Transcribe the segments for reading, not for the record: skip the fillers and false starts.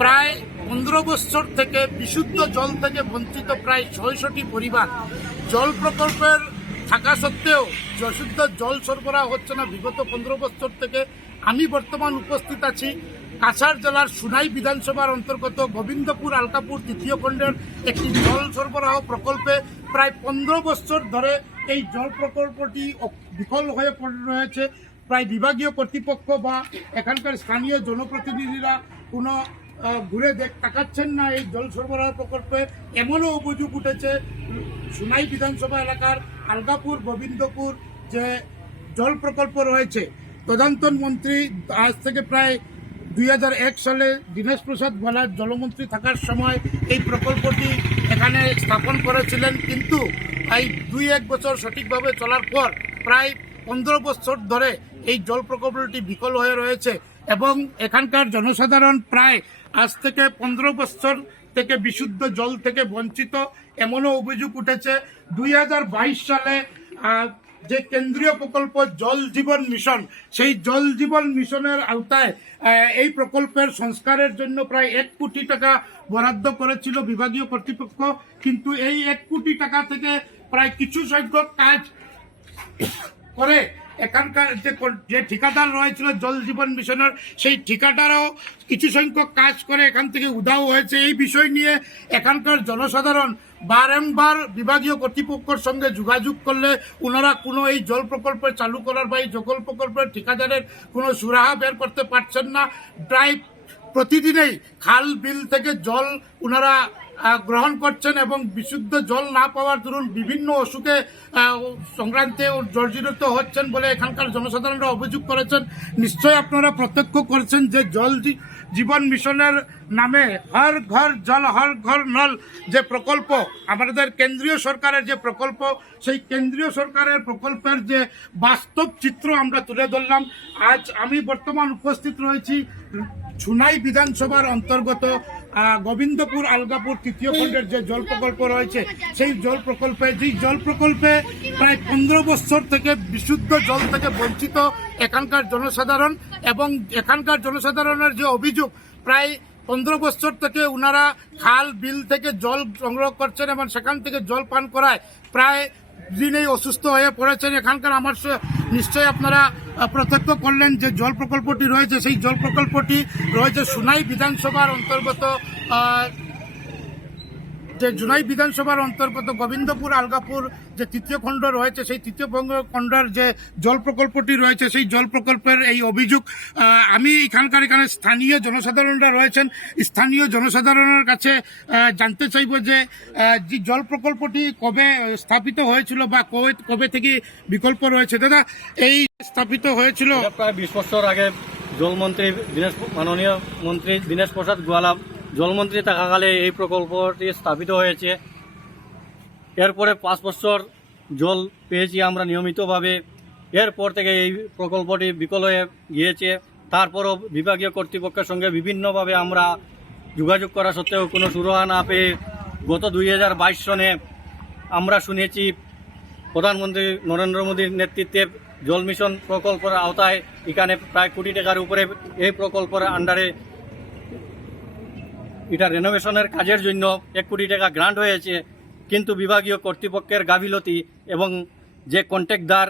প্রায় 15 বছর থেকে বিশুদ্ধ জল থেকে বঞ্চিত প্রায় 600টি পরিবার। জল প্রকল্পের থাকা সত্ত্বেও বিশুদ্ধ জল সরবরাহ হচ্ছে না বিগত 15 বছর থেকে। আমি বর্তমান উপস্থিত আছি কাছাড় জেলার সুনাই বিধানসভার অন্তর্গত গোবিন্দপুর আলকাপুর তৃতীয় খণ্ডের একটি জল সরবরাহ প্রকল্পে। প্রায় 15 বছর ধরে এই জল প্রকল্পটি বিফল হয়ে পড়ে রয়েছে। প্রায় বিভাগীয় কর্তৃপক্ষ বা এখানকার স্থানীয় জনপ্রতিনিধিরা কোনো ঘুরে তাকাচ্ছেন না এই জল সরবরাহ প্রকল্পে। এমনও অভিযোগ উঠেছে সুনাই বিধানসভা এলাকার আলগাপুর গোবিন্দপুর যে জল প্রকল্প রয়েছে, তদান্তন মন্ত্রী আজ থেকে প্রায় 2001 সালে দীনেশ প্রসাদ গোয়ালার জলমন্ত্রী থাকার সময় এই প্রকল্পটি এখানে স্থাপন করেছিলেন, কিন্তু এই 2-1 বছর সঠিকভাবে চলার পর প্রায় 15 বছর ধরে এই জল প্রকল্পটি বিকল হয়ে রয়েছে এবং এখানকার জনসাধারণ প্রায় আজ থেকে 15 বছর থেকে বিশুদ্ধ জল থেকে বঞ্চিত। এমনও অভিযোগ উঠেছে 2022 সালে যে কেন্দ্রীয় প্রকল্প জল জীবন মিশন, সেই জল জীবন মিশনের আওতায় এই প্রকল্পের সংস্কারের জন্য প্রায় 1 কোটি টাকা বরাদ্দ করেছিল বিভাগীয় কর্তৃপক্ষ, কিন্তু এই 1 কোটি টাকা থেকে প্রায় কিছু সংখ্যক কাজ করে এখানকার যে ঠিকাদার রয়েছিল জল জীবন মিশনের, সেই ঠিকাদারও কিছু সংখ্যক কাজ করে এখান থেকে উধাও হয়েছে। এই বিষয় নিয়ে এখানকার জনসাধারণ বারংবার বিভাগীয় কর্তৃপক্ষের সঙ্গে যোগাযোগ করলে ওনারা কোনো এই জল প্রকল্প চালু করার বা এই জল প্রকল্পের ঠিকাদারের কোনো সুরাহা বের করতে পারছেন না। প্রায় প্রতিদিনেই খাল বিল থেকে জল ওনারা গ্রহণ করছেন এবং বিশুদ্ধ জল না পাওয়ার দরুন বিভিন্ন অসুখে সংক্রান্তে জর্জরিত হচ্ছেন বলে এখানকার জনসাধারণরা অভিযোগ করেছেন। নিশ্চয়ই আপনারা প্রত্যক্ষ করেছেন যে জল জীবন মিশনের নামে হর ঘর জল হর ঘর নল যে প্রকল্প, আমাদের কেন্দ্রীয় সরকারের যে প্রকল্প, সেই কেন্দ্রীয় সরকারের প্রকল্পের যে বাস্তব চিত্র আমরা তুলে ধরলাম। আজ আমি বর্তমান উপস্থিত রয়েছি সুনাই বিধানসভার অন্তর্গত গোবিন্দপুর আলগাপুর তৃতীয় খণ্ডের যে জল প্রকল্প রয়েছে, সেই জল প্রকল্পে প্রায় 15 বছর থেকে বিশুদ্ধ জল থেকে বঞ্চিত এখানকার জনসাধারণ। এবং এখানকার জনসাধারণের যে অভিযোগ, প্রায় 15 বছর থেকে ওনারা খাল বিল থেকে জল সংগ্রহ করছেন এবং সেখান থেকে জল পান করায় প্রায় দিনেই অসুস্থ হয়ে পড়েছেন। এখানকার আমার নিশ্চয়ই আপনারা প্রত্যক্ষ করলেন যে জল প্রকল্পটি রয়েছে, সেই জল প্রকল্পটি রয়েছে সুনাই বিধানসভার অন্তর্গত গোবিন্দপুর আলগাপুর যে তৃতীয় খণ্ড রয়েছে, সেই তৃতীয় খণ্ডের যে জল প্রকল্পটি রয়েছে, সেই জল প্রকল্পের এই অভিযোগ আমি এখানে স্থানীয় জনসাধারণরা রয়েছেন, স্থানীয় জনসাধারণের কাছে জানতে চাইব যে জল প্রকল্পটি কবে স্থাপিত হয়েছিল বা কবে থেকে বিকল্প রয়েছে। দাদা, এই স্থাপিত হয়েছিল প্রায় 20 বছর আগে। জলমন্ত্রী মাননীয় মন্ত্রী দীনেশ প্রসাদ গোয়ালা জলমন্ত্রী থাকাকালে এই প্রকল্পটি স্থাপিত হয়েছে। এরপরে 5 বছর জল পেয়েছি আমরা নিয়মিতভাবে। এরপর থেকে এই প্রকল্পটি বিকল হয়ে গিয়েছে। তারপরও বিভাগীয় কর্তৃপক্ষের সঙ্গে বিভিন্নভাবে আমরা যোগাযোগ করা সত্ত্বেও কোনো সুরাহা না পেয়ে গত 2022 সনে আমরা শুনেছি প্রধানমন্ত্রী নরেন্দ্র মোদীর নেতৃত্বে জল মিশন প্রকল্পের আওতায় এখানে প্রায় কোটি টাকার উপরে এই প্রকল্পের আন্ডারে এটা রেনোভেশনের কাজের জন্য 1 কোটি টাকা গ্রান্ট হয়েছে, কিন্তু বিভাগীয় কর্তৃপক্ষের গাফিলতি এবং যে কন্ট্রাক্টদার,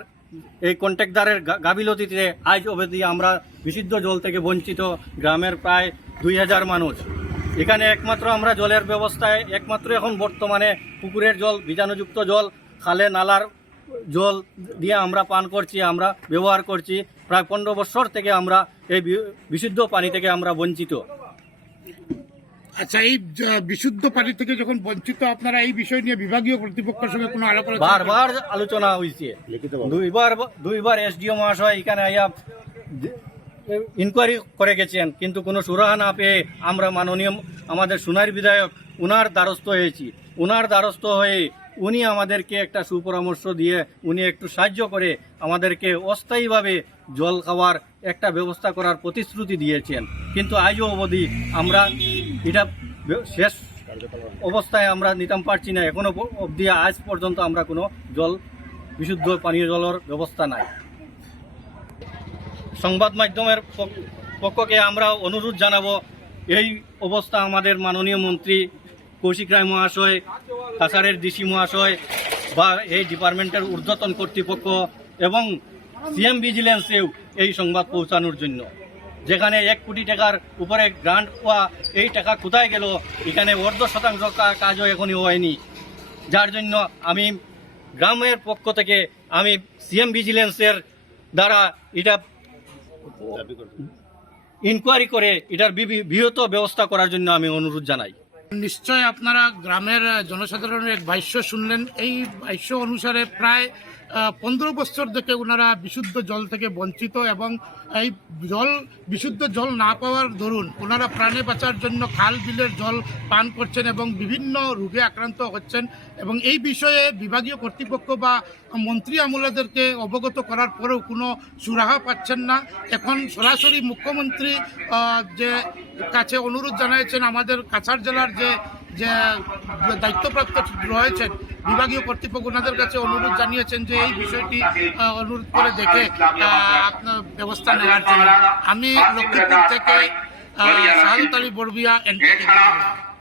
এই কন্ট্রাক্টদারের গাফিলতিতে আজ অবধি আমরা বিশুদ্ধ জল থেকে বঞ্চিত গ্রামের প্রায় 2000 মানুষ। এখানে একমাত্র আমরা জলের ব্যবস্থায় একমাত্র এখন বর্তমানে পুকুরের জল, বীজাণুযুক্ত জল, খালে নালার জল দিয়ে আমরা পান করছি, আমরা ব্যবহার করছি। প্রায় 15 বছর থেকে আমরা এই বিশুদ্ধ পানি থেকে আমরা বঞ্চিত। আচ্ছা, এই বিশুদ্ধ পানি থেকে যখন বঞ্চিত, আপনারা এই বিষয় নিয়ে বিভাগীয় কর্তৃপক্ষের সঙ্গে কোনো আলোচনা? বারবার আলোচনা হয়েছে, দুইবার এসডিও মহাশয় এখানে আইয়া ইনকোয়ারি করে গেছেন, কিন্তু কোনো সুরাহা না পেয়ে আমরা মাননীয় আমাদের সুনাইর বিধায়ক উনার দ্বারস্থ হয়েছি। উনার দ্বারস্থ হয়ে উনি আমাদেরকে একটা সুপরামর্শ দিয়ে উনি একটু সাহায্য করে আমাদেরকে অস্থায়ীভাবে জল খাওয়ার একটা ব্যবস্থা করার প্রতিশ্রুতি দিয়েছেন, কিন্তু আজও অবধি আমরা এটা শেষ অবস্থায় আমরা নিতাম পারছি না। এখনো অবধি আজ পর্যন্ত আমরা কোনো বিশুদ্ধ পানীয় জলের ব্যবস্থা নাই। সংবাদ মাধ্যমের পক্ষকে আমরা অনুরোধ জানাবো এই অবস্থা আমাদের মাননীয় মন্ত্রী কৌশিক রায় মহাশয়, কাছাড়ের ডিসি মহাশয় বা এই ডিপার্টমেন্টের ঊর্ধ্বতন কর্তৃপক্ষ এবং সিএম ভিজিলেন্সেও এই সংবাদ পৌঁছানোর জন্য, যেখানে 1 কোটি টাকার উপরে গ্রান্ট পাওয়া এই টাকা কোথায় গেল, এখানে অর্ধ শতাংশ কাজও এখনই হয়নি। যার জন্য আমি গ্রামের পক্ষ থেকে আমি সিএম ভিজিলেন্সের দ্বারা এটা ইনকোয়ারি করে এটার বৃহৎ ব্যবস্থা করার জন্য আমি অনুরোধ জানাই। নিশ্চয় আপনারা গ্রামের জনসাধারণের এক ভাষ্য শুনলেন। এই ভাষ্য অনুসারে প্রায় 15 বছর থেকে ওনারা বিশুদ্ধ জল থেকে বঞ্চিত এবং এই বিশুদ্ধ জল না পাওয়ার দরুন ওনারা প্রাণে বাঁচার জন্য খাল বিলের জল পান করছেন এবং বিভিন্ন রোগে আক্রান্ত হচ্ছেন। এবং এই বিষয়ে বিভাগীয় কর্তৃপক্ষ বা মন্ত্রী আমলাদেরকে অবগত করার পরেও কোনো সুরাহা পাচ্ছেন না। এখন সরাসরি মুখ্যমন্ত্রী যে কাছে অনুরোধ জানিয়েছেন, আমাদের কাছাড় জেলার যে দায়িত্বপ্রাপ্ত রয়েছেন বিভাগীয় কর্তৃপক্ষ, ওনাদের কাছে অনুরোধ জানিয়েছেন যে এই বিষয়টি অনুরোধ করে দেখে আপনার ব্যবস্থা নেওয়ার জন্য। আমি লক্ষ্মীপুর থেকে শাহাদত আলী বড়বিয়া, NTV।